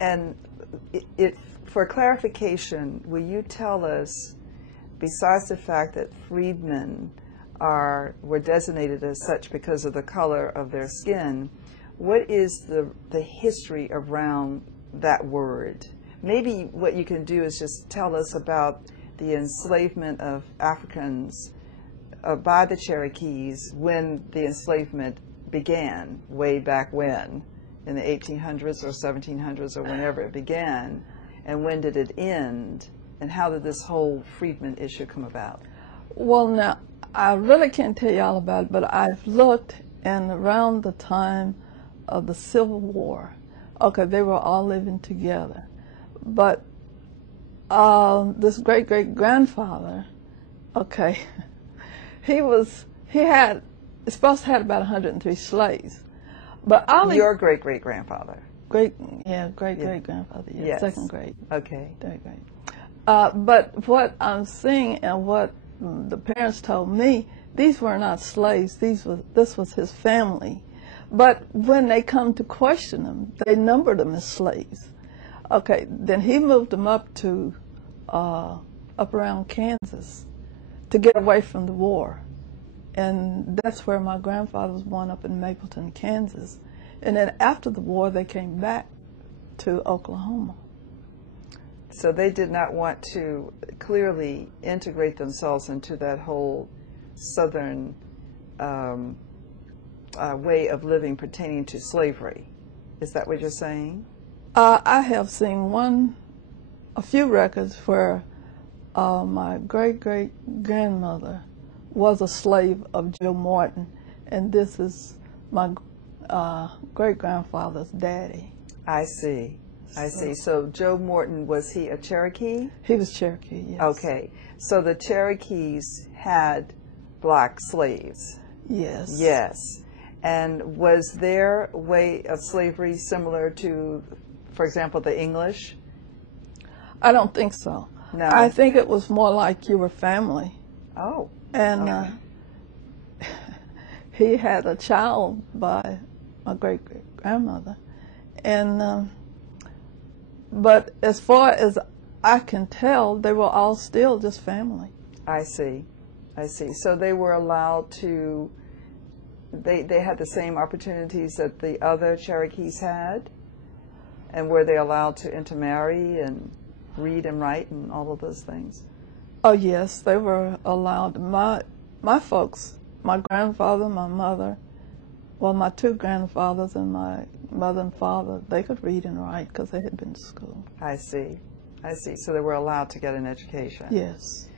And for clarification, will you tell us, besides the fact that freedmen were designated as such because of the color of their skin, what is the history around that word? Maybe what you can do is just tell us about the enslavement of Africans by the Cherokees when the enslavement began, way back when, in the 1800s or 1700s or whenever it began, and when did it end, and how did this whole freedmen issue come about? Well, now, I really can't tell you all about it, but I've looked, and around the time of the Civil War, okay, they were all living together. But this great-great-grandfather, okay, he had, it's supposed to have about 103 slaves. But your great-great-grandfather? Great-great-grandfather, yes. Second grade. Okay. Third grade. But what I'm seeing and what the parents told me, these were not slaves, this was his family. But when they come to question him, they numbered them as slaves. Okay, then he moved them up to up around Kansas to get away from the war. And that's where my grandfather was born, up in Mapleton, Kansas. And then after the war, they came back to Oklahoma. So they did not want to clearly integrate themselves into that whole Southern way of living pertaining to slavery. Is that what you're saying? I have seen a few records where my great-great-grandmother was a slave of Joe Morton, and this is my great-grandfather's daddy. I see. I see. So Joe Morton, was he a Cherokee? He was Cherokee, yes. Okay. So the Cherokees had black slaves? Yes. Yes. And was their way of slavery similar to, for example, the English? I don't think so. No? I think it was more like you were family. Oh. And okay. He had a child by my great-great-grandmother. And but as far as I can tell, they were all still just family. I see. I see. So they were allowed to, they had the same opportunities that the other Cherokees had? And were they allowed to intermarry and read and write and all of those things? Oh, yes, they were allowed. My folks, my grandfather, my mother, well, my two grandfathers and my mother and father, they could read and write because they had been to school. I see. I see. So they were allowed to get an education. Yes.